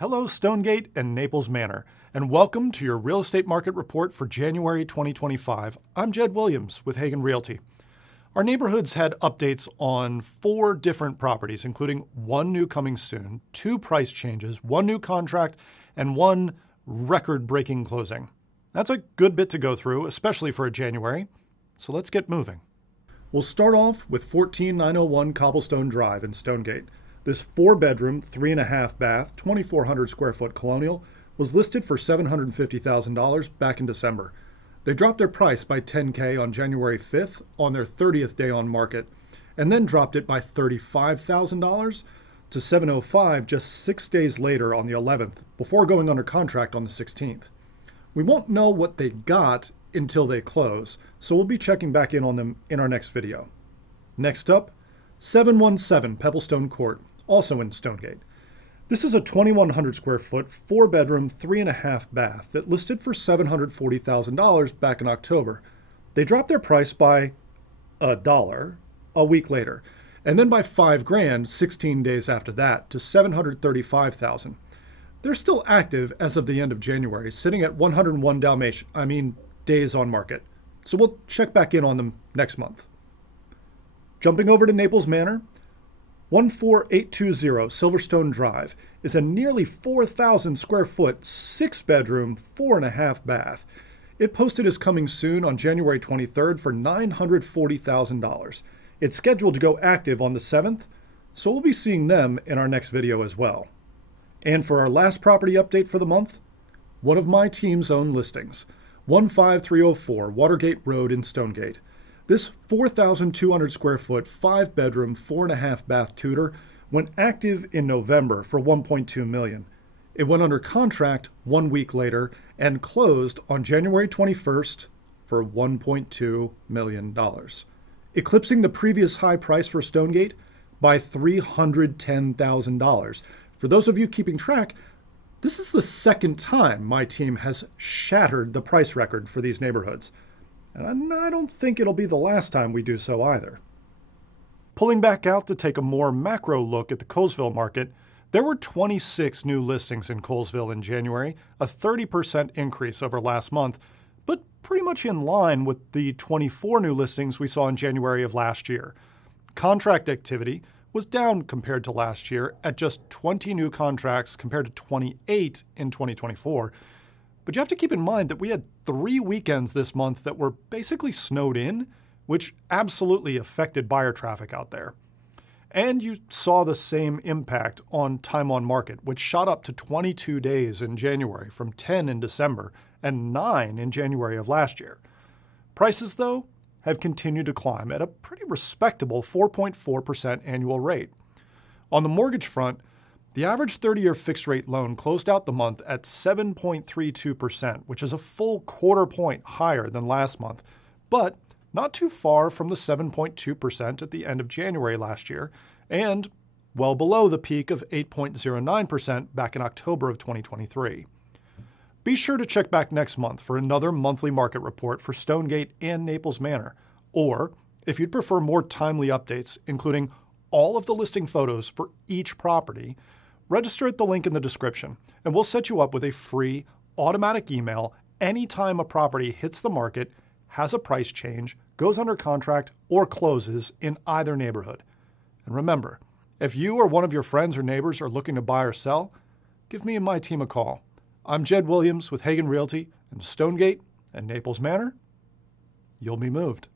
Hello, Stonegate and Naples Manor, and welcome to your real estate market report for January 2025. I'm Jed Williams with Hagan Realty. Our neighborhoods had updates on 4 different properties, including 1 new coming soon, 2 price changes, 1 new contract, and 1 record-breaking closing. That's a good bit to go through, especially for a January, so let's get moving. We'll start off with 14901 Cobblestone Drive in Stonegate. This 4-bedroom, 3.5 bath, 2,400 square foot colonial was listed for $750,000 back in December. They dropped their price by $10K on January 5th on their 30th day on market, and then dropped it by $35,000 to $705 just 6 days later on the 11th, before going under contract on the 16th. We won't know what they got until they close, so we'll be checking back in on them in our next video. Next up, 717 Pebblestone Court, also in Stonegate. This is a 2,100 square foot, 4-bedroom, 3.5 bath that listed for $740,000 back in October. They dropped their price by $1 a week later, and then by $5,000 16 days after that to $735,000. They're still active as of the end of January, sitting at 101 days on market. So we'll check back in on them next month. Jumping over to Naples Manor, 14820 Silverstone Drive is a nearly 4,000 square foot, 6-bedroom, 4.5 bath. It posted as coming soon on January 23rd for $940,000. It's scheduled to go active on the 7th, so we'll be seeing them in our next video as well. And for our last property update for the month, one of my team's own listings, 15304 Watergate Road in Stonegate. This 4,200 square foot, 5-bedroom, 4.5 bath Tudor went active in November for $1.2 million. It went under contract 1 week later and closed on January 21st for $1.2 million, eclipsing the previous high price for Stonegate by $310,000. For those of you keeping track, this is the second time my team has shattered the price record for these neighborhoods. And I don't think it'll be the last time we do so either. Pulling back out to take a more macro look at the Colesville market, there were 26 new listings in Colesville in January, a 30% increase over last month, but pretty much in line with the 24 new listings we saw in January of last year. Contract activity was down compared to last year at just 20 new contracts compared to 28 in 2024. But you have to keep in mind that we had 3 weekends this month that were basically snowed in, which absolutely affected buyer traffic out there. And you saw the same impact on time on market, which shot up to 22 days in January from 10 in December and 9 in January of last year. Prices, though, have continued to climb at a pretty respectable 4.4% annual rate. On the mortgage front, the average 30-year fixed-rate loan closed out the month at 7.32%, which is a full quarter point higher than last month, but not too far from the 7.2% at the end of January last year, and well below the peak of 8.09% back in October of 2023. Be sure to check back next month for another monthly market report for Stonegate and Naples Manor, or if you'd prefer more timely updates, including all of the listing photos for each property, register at the link in the description, and we'll set you up with a free automatic email anytime a property hits the market, has a price change, goes under contract, or closes in either neighborhood. And remember, if you or one of your friends or neighbors are looking to buy or sell, give me and my team a call. I'm Jed Williams with Hagan Realty in Stonegate and Naples Manor. You'll be moved.